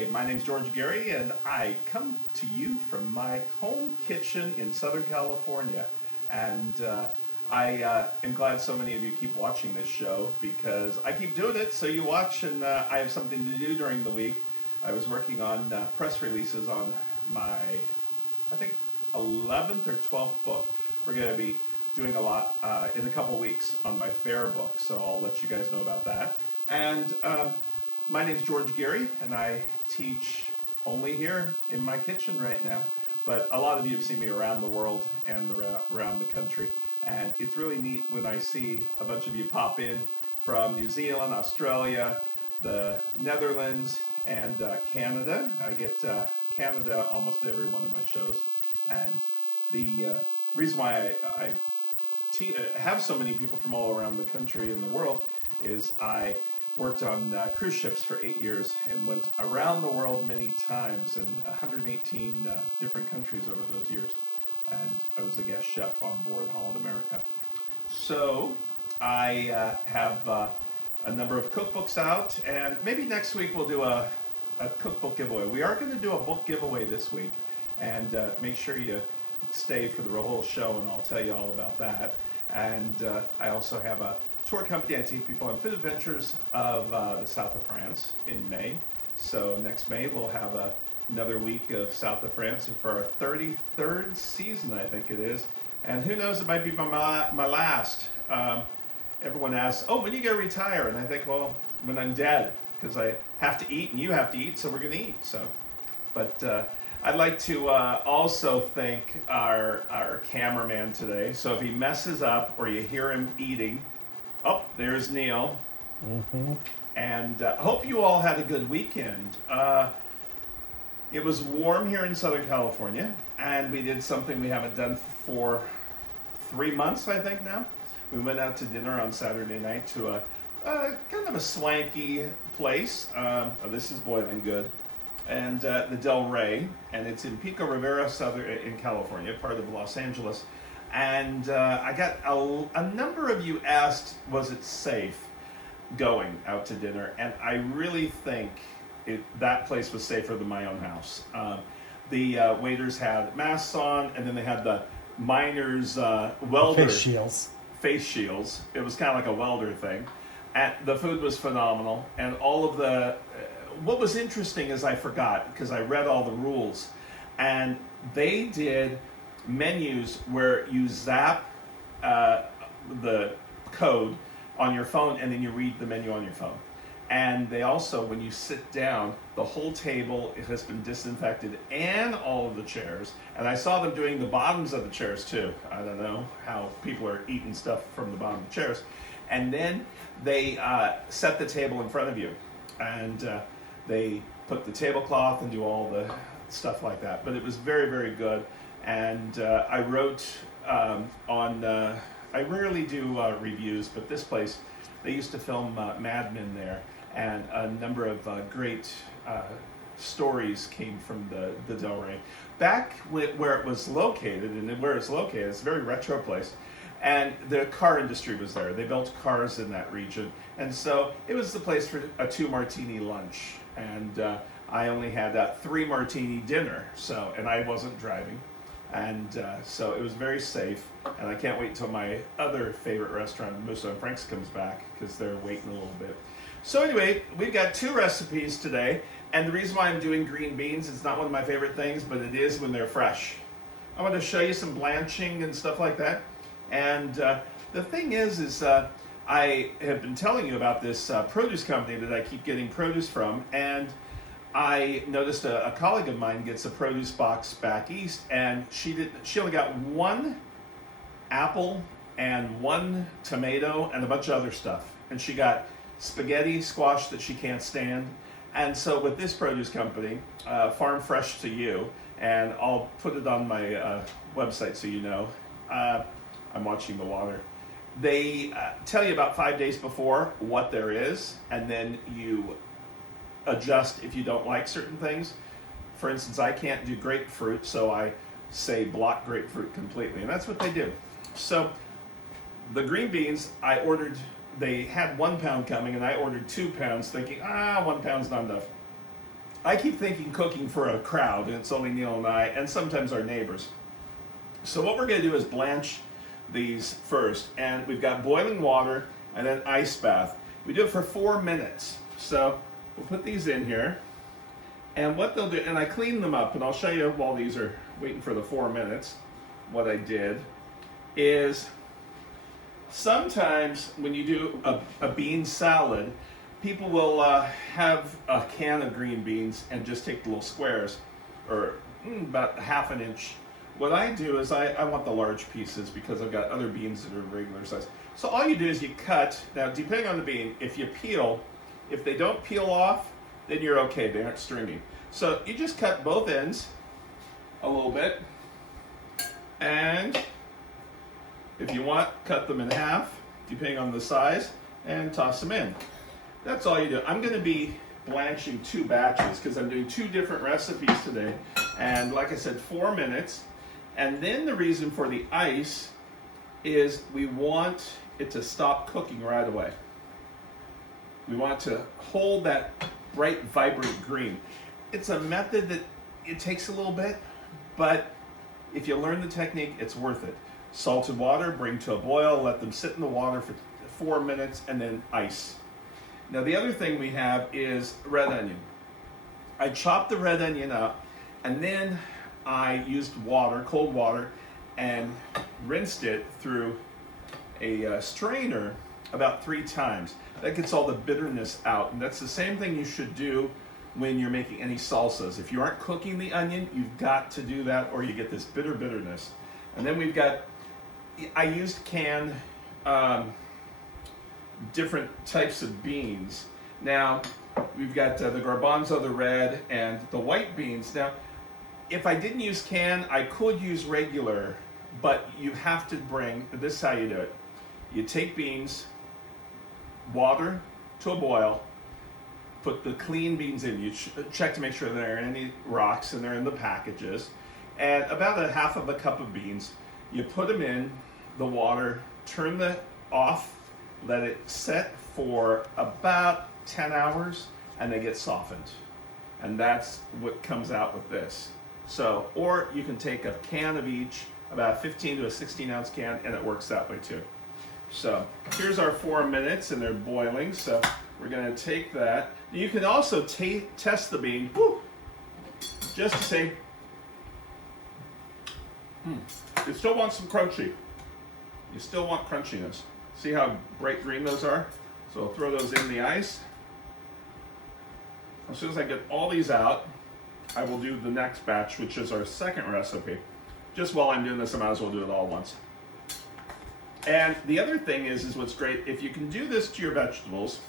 Hey, my name's George Gary, and I come to you from my home kitchen in Southern California. And I am glad so many of you keep watching this show because I keep doing it, so you watch, and I have something to do during the week. I was working on press releases on my, I think, 11th or 12th book. We're going to be doing a lot in a couple weeks on my fair book, so I'll let you guys know about that. And my name's George Gary, and I teach only here in my kitchen right now. But a lot of you have seen me around the world and around the country, and it's really neat when I see a bunch of you pop in from New Zealand, Australia, the Netherlands, and Canada. I get Canada almost every one of my shows, and the reason why I have so many people from all around the country and the world is I worked on cruise ships for 8 years and went around the world many times in 118 different countries over those years. And I was a guest chef on board Holland America. So I have a number of cookbooks out, and maybe next week we'll do a cookbook giveaway. We are going to do a book giveaway this week, and make sure you stay for the whole show, and I'll tell you all about that. And I also have a tour company. I take people on food adventures of the south of France in May. So next May we'll have another week of south of France for our 33rd season, I think it is. And who knows, it might be my last. Everyone asks, oh, when are you going to retire? And I think, well, when I'm dead, because I have to eat and you have to eat, so we're going to eat. So, but I'd like to also thank our cameraman today. So if he messes up or you hear him eating, oh, there's Neil. Mm-hmm. And hope you all had a good weekend. It was warm here in Southern California, and we did something we haven't done for 3 months, I think now. We went out to dinner on Saturday night to a kind of a swanky place. This is boiling good. And the Del Rey, and it's in Pico Rivera, in California, part of Los Angeles. And I got a number of you asked, was it safe going out to dinner? And I really think that place was safer than my own house. The waiters had masks on, and then they had the miners' welder face shields. It was kind of like a welder thing. And the food was phenomenal, and all of the what was interesting is I forgot, because I read all the rules, and they did menus where you zap the code on your phone and then you read the menu on your phone. And they also, when you sit down, the whole table has been disinfected and all of the chairs. And I saw them doing the bottoms of the chairs too. I don't know how people are eating stuff from the bottom of the chairs. And then they set the table in front of you. And they put the tablecloth and do all the stuff like that. But it was very, very good. And I wrote I rarely do reviews, but this place, they used to film Mad Men there, and a number of great stories came from the Del Rey. Back where it was located, and where it's located, it's a very retro place, and the car industry was there. They built cars in that region, and so it was the place for a 2-martini lunch, and I only had a 3-martini dinner, and I wasn't driving. And so it was very safe, and I can't wait until my other favorite restaurant, Musso and Frank's, comes back, because they're waiting a little bit. So anyway, we've got 2 recipes today, and the reason why I'm doing green beans, it's not one of my favorite things, but it is when they're fresh. I want to show you some blanching and stuff like that. And the thing is I have been telling you about this produce company that I keep getting produce from, and I noticed a colleague of mine gets a produce box back east, and she only got 1 apple and 1 tomato and a bunch of other stuff. And she got spaghetti squash that she can't stand. And so with this produce company, Farm Fresh to You, and I'll put it on my website so you know, I'm watching the water. They tell you about 5 days before what there is, and then you adjust if you don't like certain things. For instance, I can't do grapefruit, so I say block grapefruit completely, and that's what they do. So the green beans, they had 1 pound coming, and I ordered 2 pounds thinking, 1 pound's not enough. I keep thinking cooking for a crowd, and it's only Neil and I, and sometimes our neighbors. So what we're going to do is blanch these first, and we've got boiling water and an ice bath. We do it for 4 minutes. So we'll put these in here, and what they'll do, and I clean them up, and I'll show you while these are waiting for the 4 minutes, what I did is sometimes when you do a bean salad, people will have a can of green beans and just take the little squares, or about ½ an inch. What I do is I want the large pieces because I've got other beans that are regular size. So all you do is you cut. Now, depending on the bean, if you peel, if they don't peel off, then you're okay. They aren't stringy. So you just cut both ends a little bit, and if you want, cut them in half, depending on the size, and toss them in. That's all you do. I'm going to be blanching 2 batches because I'm doing 2 different recipes today. And like I said, 4 minutes. And then the reason for the ice is we want it to stop cooking right away. We want to hold that bright, vibrant green. It's a method that it takes a little bit, but if you learn the technique, it's worth it. Salted water, bring to a boil, let them sit in the water for 4 minutes, and then ice. Now the other thing we have is red onion. I chopped the red onion up, and then I used water, cold water, and rinsed it through a strainer about 3 times. That gets all the bitterness out, and that's the same thing you should do when you're making any salsas. If you aren't cooking the onion, you've got to do that, or you get this bitterness. And then we've got, I used canned different types of beans. Now, we've got the garbanzo, the red, and the white beans. Now, if I didn't use canned, I could use regular, but you have to bring, this is how you do it. You take beans, water to a boil, put the clean beans in. You check to make sure there aren't any rocks and they're in the packages. And about a ½ of a cup of beans, you put them in the water, turn the off, let it set for about 10 hours, and they get softened. And that's what comes out with this. So, or you can take a can of each, about 15 to a 16-ounce can, and it works that way too. So here's our 4 minutes, and they're boiling. So we're going to take that. You can also test the bean, just to say, you still want some crunchy. You still want crunchiness. See how bright green those are? So I'll throw those in the ice. As soon as I get all these out, I will do the next batch, which is our second recipe. Just while I'm doing this, I might as well do it all once. And the other thing is what's great, if you can do this to your vegetables,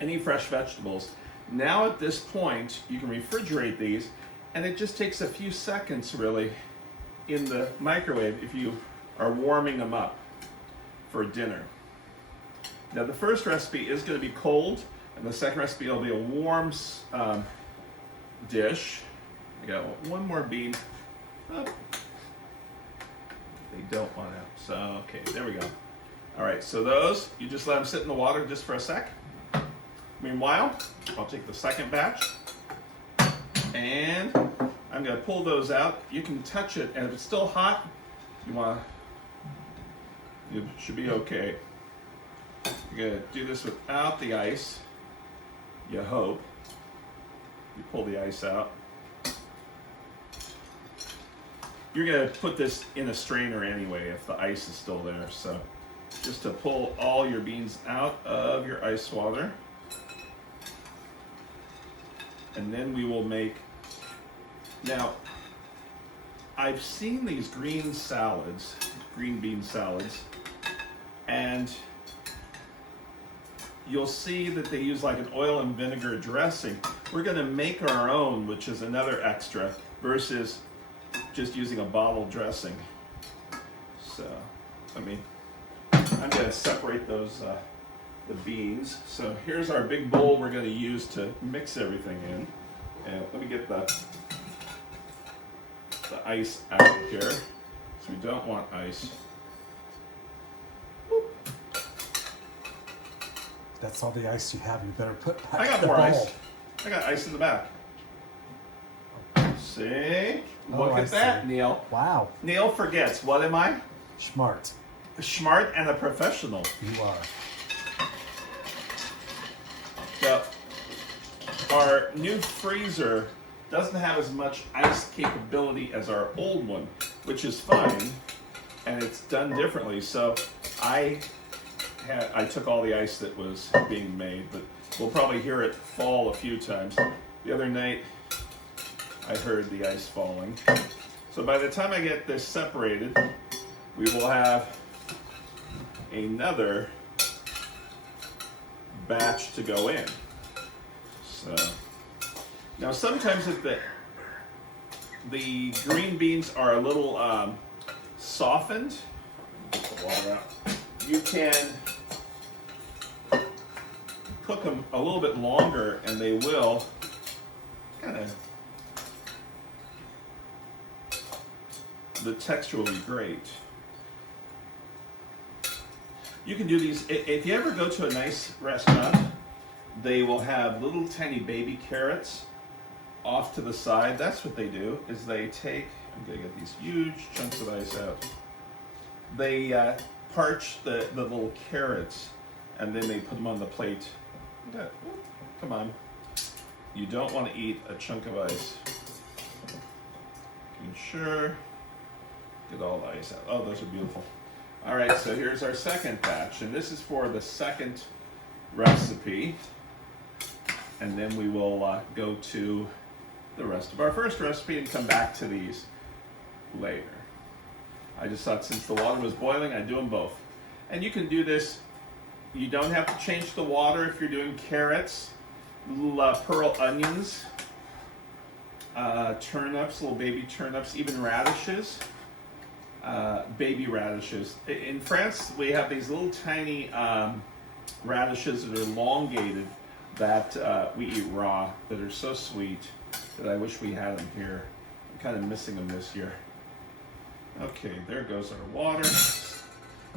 any fresh vegetables, now at this point, you can refrigerate these, and it just takes a few seconds really in the microwave if you are warming them up for dinner. Now the first recipe is going to be cold, and the second recipe will be a warm dish. I got one more bean. Oh, they don't want to. So, okay, there we go. All right, so those, you just let them sit in the water just for a sec. Meanwhile, I'll take the second batch, and I'm going to pull those out. You can touch it, and if it's still hot, you should be okay. You're going to do this without the ice, you hope. You pull the ice out. You're going to put this in a strainer anyway if the ice is still there. So just to pull all your beans out of your ice water. And then we will make, now I've seen these green salads, green bean salads, and you'll see that they use like an oil and vinegar dressing. We're going to make our own, which is another extra, versus just using a bottle dressing. So, I'm going to separate those, the beans. So here's our big bowl we're going to use to mix everything in. And let me get the ice out of here. So we don't want ice. That's all the ice you have. You better put back I got in the more bowl. ice. I got ice in the back. See? Oh, Look I at that, see. Neil. Wow. Neil forgets. What am I? Smart. Smart and a professional. You are. So, our new freezer doesn't have as much ice capability as our old one, which is fine, and it's done differently. So I took all the ice that was being made, but we'll probably hear it fall a few times. The other night, I heard the ice falling. So by the time I get this separated, we will have another batch to go in. So now sometimes if the green beans are a little softened, get the water out, you can cook them a little bit longer and they will kind of, the texture will be great. You can do these, if you ever go to a nice restaurant, they will have little tiny baby carrots off to the side. That's what they do, is they take, I'm gonna get these huge chunks of ice out. They parch the little carrots and then they put them on the plate. Come on. You don't want to eat a chunk of ice. Making sure, get all the ice out. Oh, those are beautiful. All right, so here's our second batch, and this is for the second recipe. And then we will go to the rest of our first recipe and come back to these later. I just thought since the water was boiling, I'd do them both. And you can do this, you don't have to change the water if you're doing carrots, little pearl onions, turnips, little baby turnips, even radishes, baby radishes. In France, we have these little tiny radishes that are elongated that we eat raw, that are so sweet that I wish we had them here. I'm kind of missing them this year. Okay, there goes our water.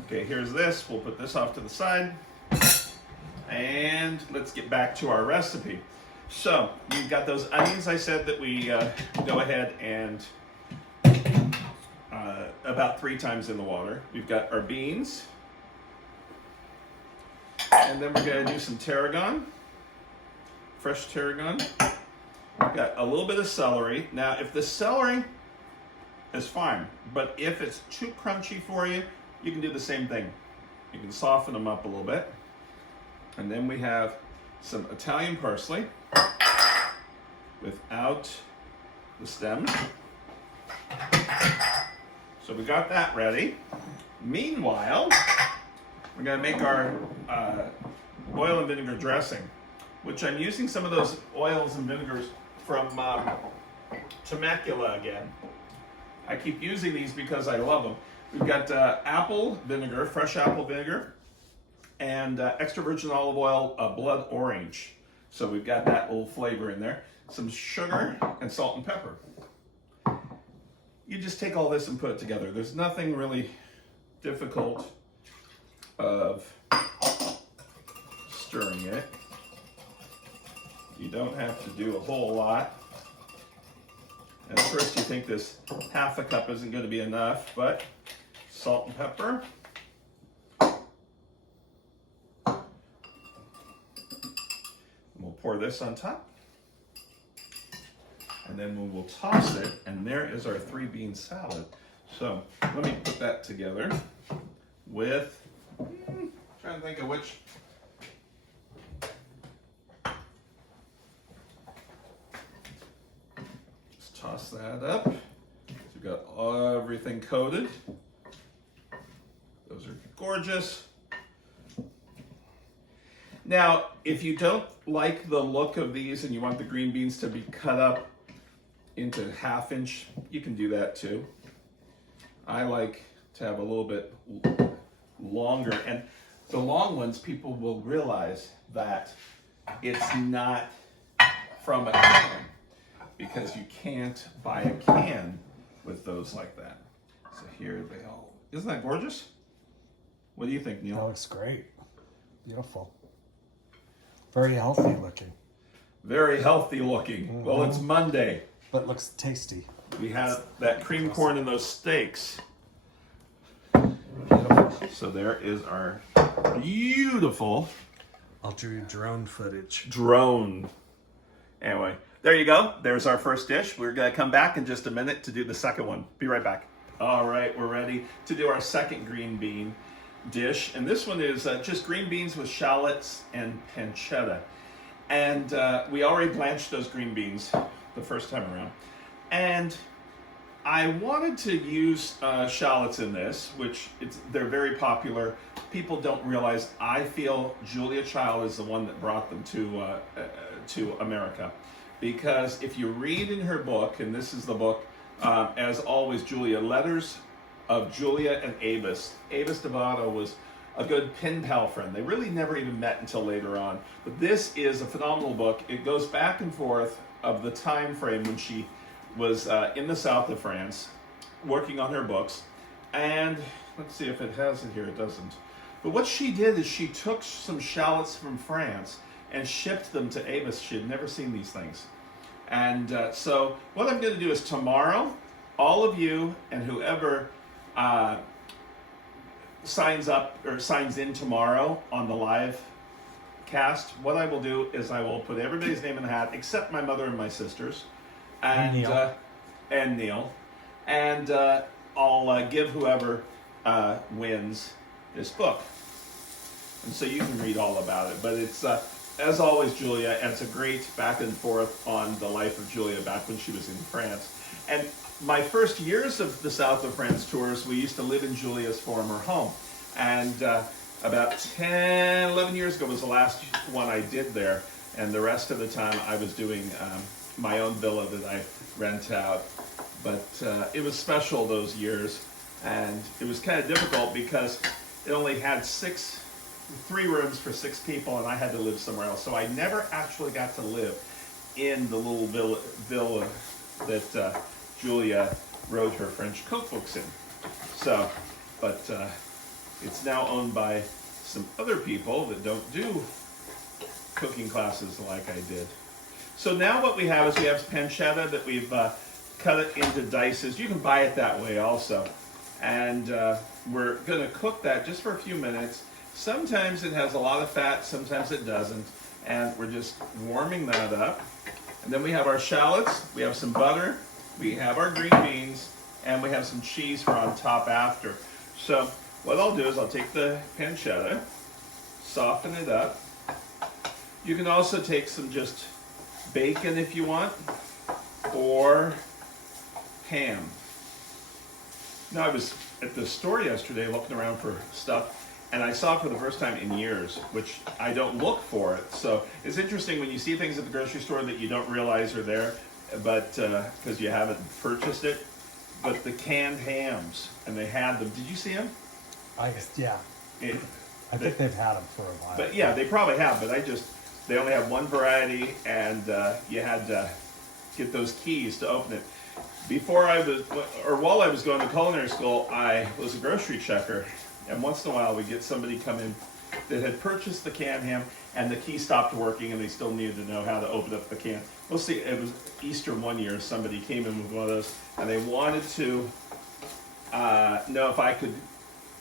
Okay, here's this. We'll put this off to the side. And let's get back to our recipe. So, we've got those onions I said that we go ahead and about 3 times in the water. We've got our beans. And then we're going to do some tarragon. Fresh tarragon. We've got a little bit of celery. Now, if the celery is fine, but if it's too crunchy for you, you can do the same thing. You can soften them up a little bit. And then we have some Italian parsley without the stem. So we got that ready. Meanwhile, we're going to make our oil and vinegar dressing, which I'm using some of those oils and vinegars from Temecula again. I keep using these because I love them. We've got apple vinegar, fresh apple vinegar, and extra virgin olive oil, blood orange. So we've got that little flavor in there. Some sugar and salt and pepper. You just take all this and put it together. There's nothing really difficult of stirring it. You don't have to do a whole lot. At first you think this half a cup isn't going to be enough, but salt and pepper. We'll pour this on top. And then we will toss it, and there is our 3-bean salad. So let me put that together with, trying to think of which. Just toss that up. So we've got everything coated. Those are gorgeous. Now, if you don't like the look of these and you want the green beans to be cut up into 1/2 inch, you can do that too. I like to have a little bit longer, and the long ones, people will realize that it's not from a can, because you can't buy a can with those like that. So here they all, isn't that gorgeous? What do you think, Neil? That looks great. Beautiful. Very healthy looking. Very healthy looking. Mm-hmm. Well, it's Monday. but looks tasty. We had that cream corn in those steaks. Beautiful. So there is our beautiful I'll do drone footage. drone. Anyway, there you go. There's our first dish. We're going to come back in just a minute to do the second one. Be right back. All right, we're ready to do our second green bean dish. And this one is just green beans with shallots and pancetta. And we already blanched those green beans the first time around. And I wanted to use shallots in this, which they're very popular. People don't realize, I feel Julia Child is the one that brought them to America. Because if you read in her book, and this is the book, as always, Julia, Letters of Julia and Avis. Avis Devato was a good pen pal friend. They really never even met until later on. But this is a phenomenal book. It goes back and forth of the time frame when she was in the south of France, working on her books. And let's see if it has it here. It doesn't. But what she did is she took some shallots from France and shipped them to Avis. She had never seen these things. And so what I'm going to do is tomorrow, all of you and whoever signs up or signs in tomorrow on the live cast, what I will do is I will put everybody's name in the hat except my mother and my sisters. And Neil. And I'll give whoever wins this book. And so you can read all about it. But it's, as always, Julia, and it's a great back and forth on the life of Julia back when she was in France. And my first years of the South of France tours, we used to live in Julia's former home. And about 10, 11 years ago was the last one I did there. And the rest of the time I was doing my own villa that I rent out. But it was special those years. And it was kind of difficult because it only had 3 rooms for 6 people, and I had to live somewhere else. So I never actually got to live in the little villa that Julia wrote her French cookbooks in. So, but it's now owned by some other people that don't do cooking classes like I did. So now what we have is we have pancetta that we've cut it into dices. You can buy it that way also. And we're going to cook that just for a few minutes. Sometimes it has a lot of fat, sometimes it doesn't. And we're just warming that up. And then we have our shallots, we have some butter, we have our green beans, and we have some cheese for on top after. So what I'll do is I'll take the pancetta, soften it up. You can also take some just bacon if you want, or ham. Now I was at the store yesterday looking around for stuff, and I saw it for the first time in years, which I don't look for it. So it's interesting when you see things at the grocery store that you don't realize are there, but because you haven't purchased it. But the canned hams, and they had them. Did you see them? I think they've had them for a while. But yeah, they probably have. But they only have one variety, and you had to get those keys to open it. While I was going to culinary school, I was a grocery checker. And once in a while, we get somebody come in that had purchased the canned ham, and the key stopped working, and they still needed to know how to open up the can. We'll see. It was Easter one year. Somebody came in with one of those, and they wanted to know if I could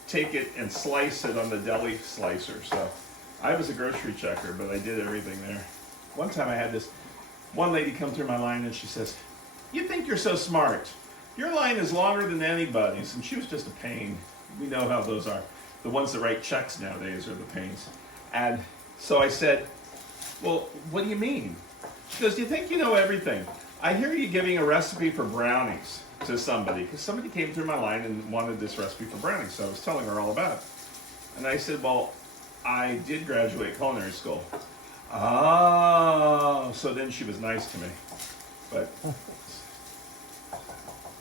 take it and slice it on the deli slicer. So I was a grocery checker, but I did everything there. One time I had this one lady come through my line, and she says, "You think you're so smart. Your line is longer than anybody's." And she was just a pain. We know how those are. The ones that write checks nowadays are the pains. And so I said, "Well, what do you mean?" She goes, "Do you think you know everything? I hear you giving a recipe for brownies to somebody," because somebody came through my line and wanted this recipe for brownies. So I was telling her all about it. And I said, "Well, I did graduate culinary school." Oh, so then she was nice to me. But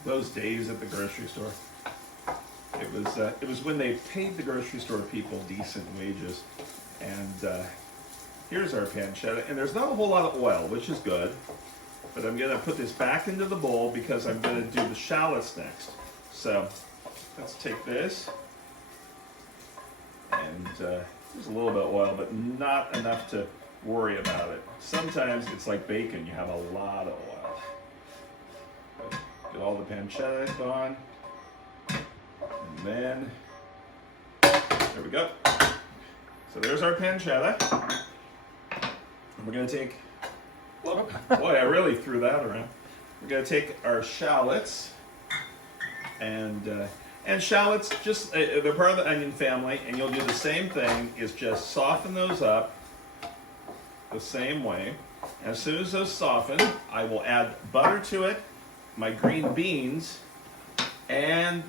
those days at the grocery store. It was when they paid the grocery store people decent wages. And here's our pancetta. And there's not a whole lot of oil, which is good. But I'm going to put this back into the bowl because I'm going to do the shallots next. So let's take this. And there's a little bit of oil, but not enough to worry about it. Sometimes it's like bacon. You have a lot of oil. Get all the pancetta on. And then, there we go. So there's our pancetta. And we're gonna take, whoop, boy, I really threw that around. We're gonna take our shallots, and shallots, just, they're part of the onion family, and you'll do the same thing, is just soften those up the same way. And as soon as those soften, I will add butter to it, my green beans, and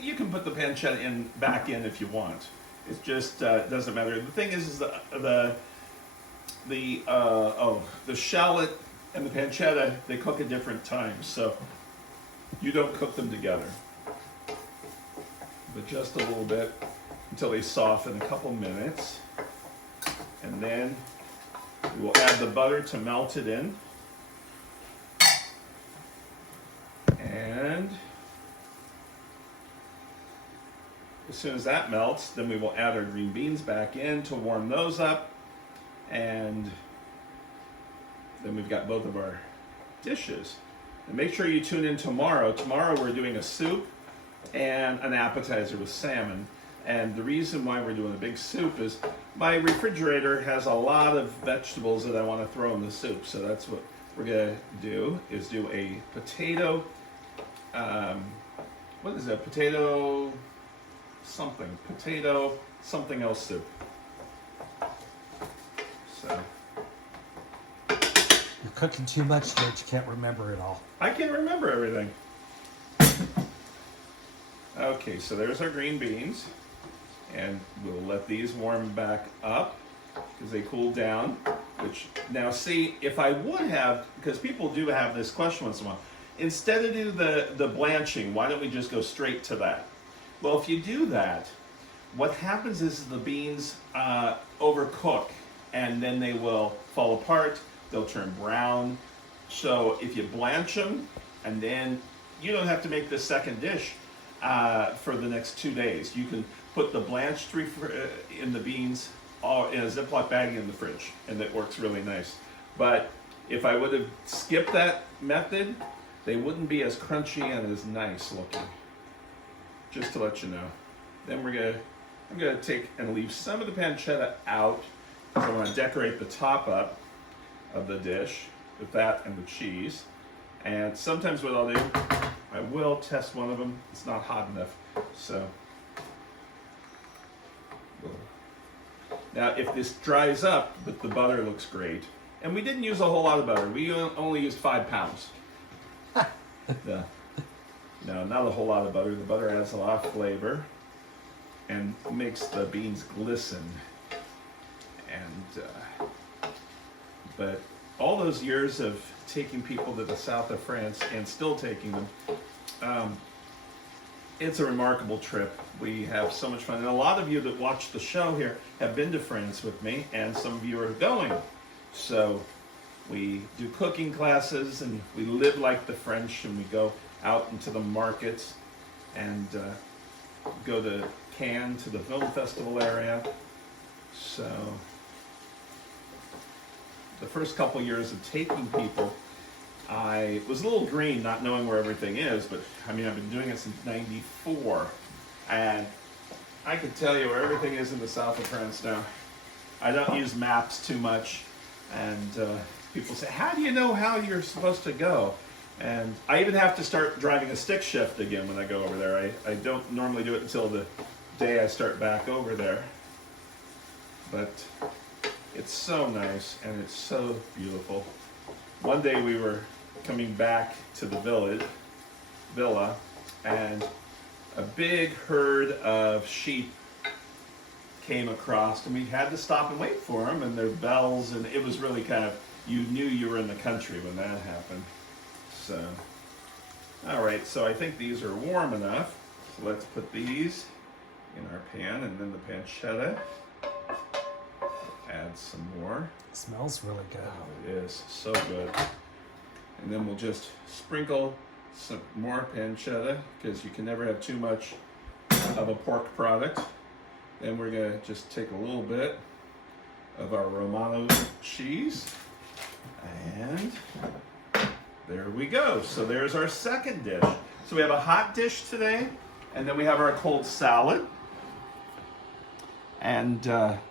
you can put the pancetta back in if you want. It just doesn't matter. The thing is the shallot and the pancetta, they cook at different times, so you don't cook them together. But just a little bit until they soften, a couple minutes, and then we will add the butter to melt it in. And as soon as that melts, then we will add our green beans back in to warm those up. And then we've got both of our dishes. And make sure you tune in tomorrow. Tomorrow we're doing a soup and an appetizer with salmon. And the reason why we're doing a big soup is my refrigerator has a lot of vegetables that I want to throw in the soup. So that's what we're going to do, is do a potato, what is that? Potato something else soup. So. You're cooking too much, George. You can't remember it all. I can't remember everything. Okay, so there's our green beans. And we'll let these warm back up as they cool down. Which, now see, if I would have, because people do have this question once in a while, instead of do the blanching, why don't we just go straight to that? Well, if you do that, what happens is the beans overcook, and then they will fall apart, they'll turn brown. So if you blanch them, and then you don't have to make the second dish for the next 2 days. You can put the blanched in the beans in a Ziploc bag in the fridge, and it works really nice. But if I would have skipped that method, they wouldn't be as crunchy and as nice looking. Just to let you know. Then I'm gonna take and leave some of the pancetta out, because I want to decorate the top up of the dish with that and the cheese. And sometimes what I'll do, I will test one of them. It's not hot enough, so. Now, if this dries up, but the butter looks great, and we didn't use a whole lot of butter. We only used 5 pounds. No, not a whole lot of butter. The butter adds a lot of flavor and makes the beans glisten. And but all those years of taking people to the south of France and still taking them, it's a remarkable trip. We have so much fun. And a lot of you that watch the show here have been to France with me, and some of you are going. So we do cooking classes, and we live like the French, and we go out into the markets and go to Cannes, to the film festival area. So the first couple years of taking people, I was a little green, not knowing where everything is, but I mean, I've been doing it since '94, and I can tell you where everything is in the south of France now. I don't use maps too much, and people say, how do you know how you're supposed to go? And I even have to start driving a stick shift again when I go over there. I don't normally do it until the day I start back over there. But it's so nice, and it's so beautiful. One day we were coming back to the villa, and a big herd of sheep came across, and we had to stop and wait for them, and their bells, and it was really kind of, you knew you were in the country when that happened. So, all right, so I think these are warm enough. So let's put these in our pan, and then the pancetta. Add some more. It smells really good. Oh, it is so good. And then we'll just sprinkle some more pancetta, because you can never have too much of a pork product. Then we're gonna just take a little bit of our Romano cheese, and There we go. So there's our second dish. So we have a hot dish today, and then we have our cold salad. And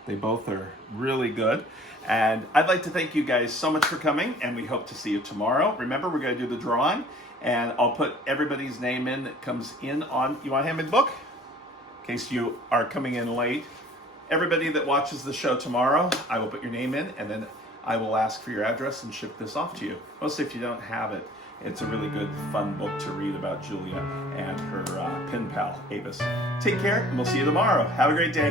they both are really good. And I'd like to thank you guys so much for coming, and we hope to see you tomorrow. Remember, we're going to do the drawing, and I'll put everybody's name in that comes in on, you want to hand me the book? In case you are coming in late. Everybody that watches the show tomorrow, I will put your name in, and then I will ask for your address and ship this off to you. Mostly if you don't have it, it's a really good, fun book to read about Julia and her pen pal, Avis. Take care, and we'll see you tomorrow. Have a great day.